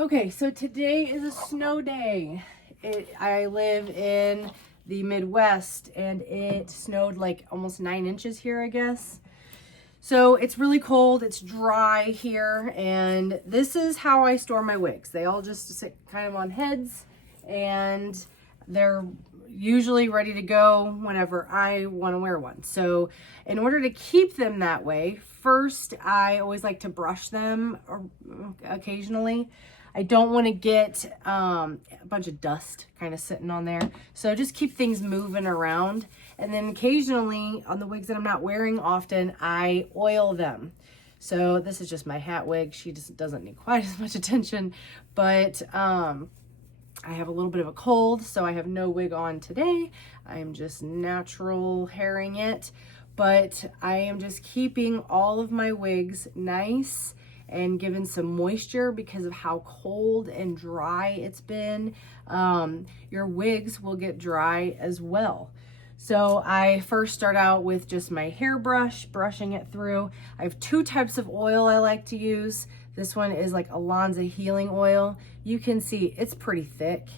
Okay, so today is a snow day. I live in the Midwest and it snowed like almost 9 inches here, I guess. So it's really cold, it's dry here, and this is how I store my wigs. They all just sit kind of on heads and they're usually ready to go whenever I want to wear one. So in order to keep them that way, first I always like to brush them occasionally. I don't want to get a bunch of dust kind of sitting on there. So just keep things moving around. And then occasionally on the wigs that I'm not wearing often, I oil them. So this is just my hat wig. She just doesn't need quite as much attention, but I have a little bit of a cold, so I have no wig on today. I'm just natural hairing it, but I am just keeping all of my wigs nice and given some moisture because of how cold and dry it's been. Your wigs will get dry as well. So I first start out with just my hairbrush, brushing it through. I have 2 types of oil I like to use. This one is like Alonza healing oil. You can see it's pretty thick.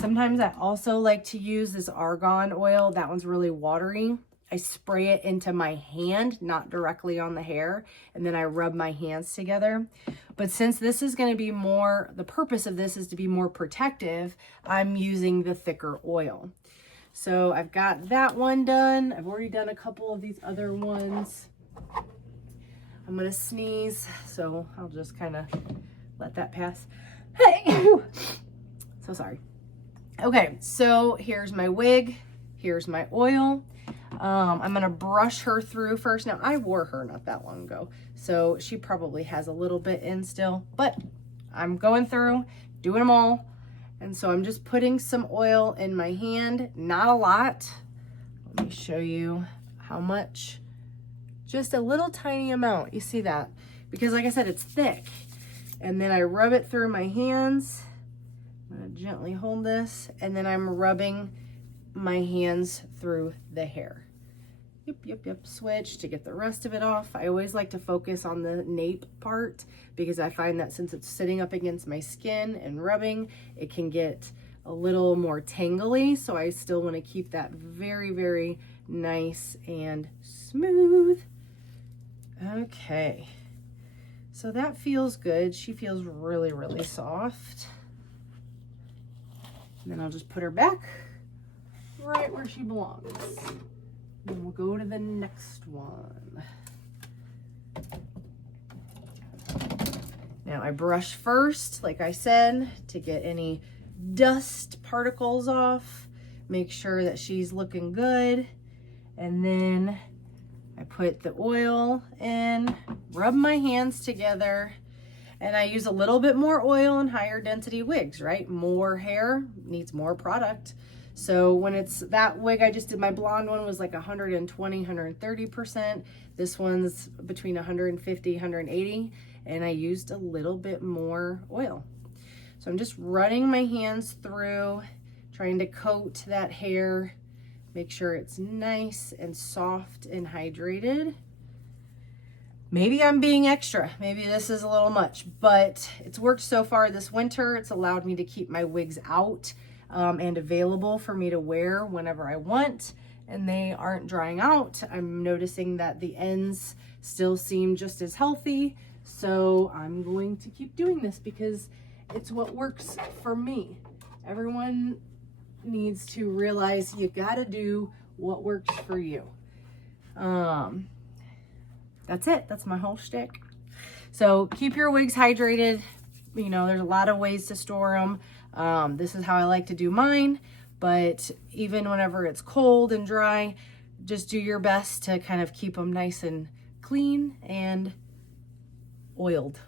Sometimes I also like to use this argan oil. That one's really watery. I spray it into my hand, not directly on the hair, and then I rub my hands together. But since this is going to be more, the purpose of this is to be more protective, I'm using the thicker oil. So I've got that one done. I've already done a couple of these other ones. I'm going to sneeze, so I'll just kind of let that pass. So sorry. Okay, so here's my wig. Here's my oil. I'm going to brush her through first. Now, I wore her not that long ago, so she probably has a little bit in still, but I'm going through, doing them all. And so I'm just putting some oil in my hand, not a lot. Let me show you how much. Just a little tiny amount. You see that? Because like I said, it's thick. And then I rub it through my hands. I'm going to gently hold this, and then I'm rubbing my hands through the hair. Yep. Switch to get the rest of it off. I always like to focus on the nape part because I find that since it's sitting up against my skin and rubbing, it can get a little more tangly. So I still want to keep that very, very nice and smooth. Okay. So that feels good. She feels really, really soft. And then I'll just put her back right where she belongs. Then we'll go to the next one. Now I brush first, like I said, to get any dust particles off. Make sure that she's looking good. And then I put the oil in, rub my hands together, and I use a little bit more oil in higher density wigs, right? More hair needs more product. So when it's that wig I just did, my blonde one was like 120, 130%. This one's between 150, 180, and I used a little bit more oil. So I'm just running my hands through, trying to coat that hair, make sure it's nice and soft and hydrated. Maybe I'm being extra. Maybe this is a little much, but it's worked so far this winter. It's allowed me to keep my wigs out and available for me to wear whenever I want, and they aren't drying out. I'm noticing that the ends still seem just as healthy, so I'm going to keep doing this because it's what works for me. Everyone needs to realize you gotta do what works for you. That's it. That's my whole shtick. So keep your wigs hydrated. You know, there's a lot of ways to store them. This is how I like to do mine, but even whenever it's cold and dry, just do your best to kind of keep them nice and clean and oiled.